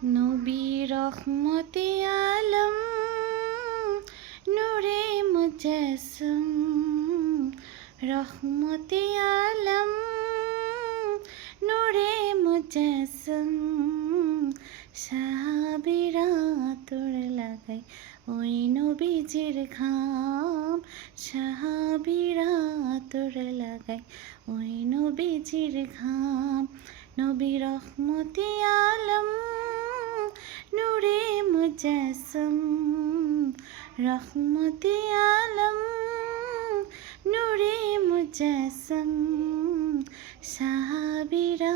নবী রহমতে আলম নূরে মুজাসসম রহমতে আলম নূরে মুজাসসম সাহাবীরা তোর লাগাই ওই নবীজির ঘাম সাহাবীরা তোর লাগাই ওই নবীজির ঘাম নবী রহমতে আলম নূরে মুজাসসম রহমতে আলম নূরে মুজাসসম সাহাবীরা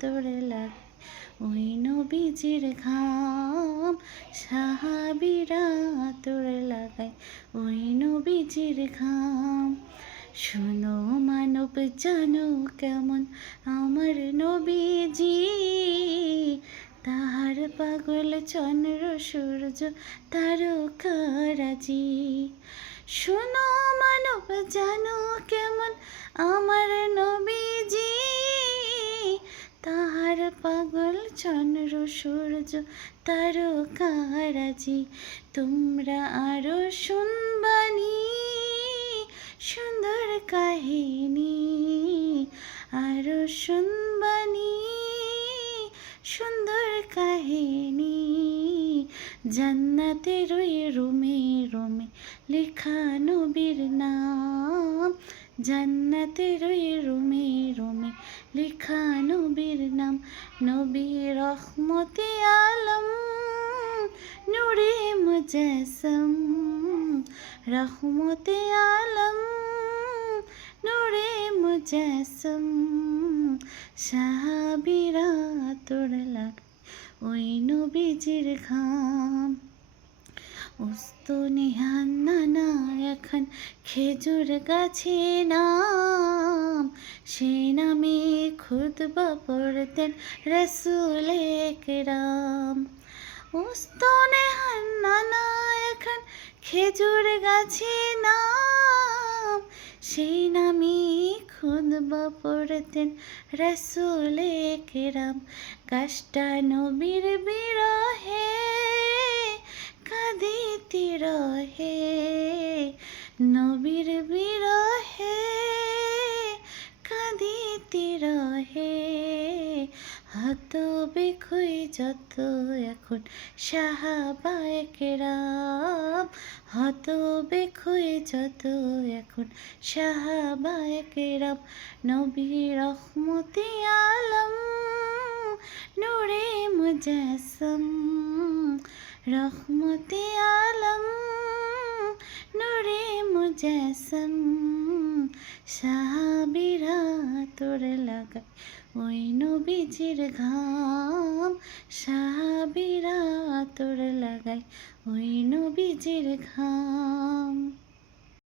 তোর লাগাই ওই নবীজির ঘাম সাহাবীরা তোর লাগাই ওই নবীজির ঘাম শোনো মানব জানো কেমন আমার নবীজি তাহার পাগল চন্দ্র সূর্য তারকারাজি শোনো মানব জানো কেমন আমার নবীজি তাহার পাগল চন্দ্র সূর্য তারকারাজি তোমরা আরো শুনবানি সুন্দর কাহিনী আরো শুনবানি সুন্দর কাহিনী জান্নাতের ওই রুমে রুমে লেখা নবীর নাম জান্নাতের ওই রুমে রুমে লেখা নবীর নাম নবী রহমতে আলম নূরে মুজাসসম রহমতে আলম নূরে মুজাসসম সাহাবীরা তোর লাগাই ওই নবীজির ঘাম উস্ত নেহান নানা এখন খেজুর গাছে নাম সে নামে খুতবা পড়তেন রাসূল একরাম উস্ত নেহান নানা এখন খেজুর গাছে নাম সেই নামে খুতবা পড়তেন রাসূল একরাম গাছটা নবীর বিরহে কাঁদিতে রহে নবীর বিরহে কাঁদিতে রহে হত বিখুই যত এখন সাহাবায়ে কেরাম হত বিখুই যত এখন সাহাবায়ে কেরাম নবী রহমতে আলম নূরে মুজাসসম রহমতে আলম নূরে মুজাসসম সাহাবীরা তোর লাগাই ওই নবীজির ঘাম সাহাবীরা তোর লাগাই ওই নবীজির ঘাম।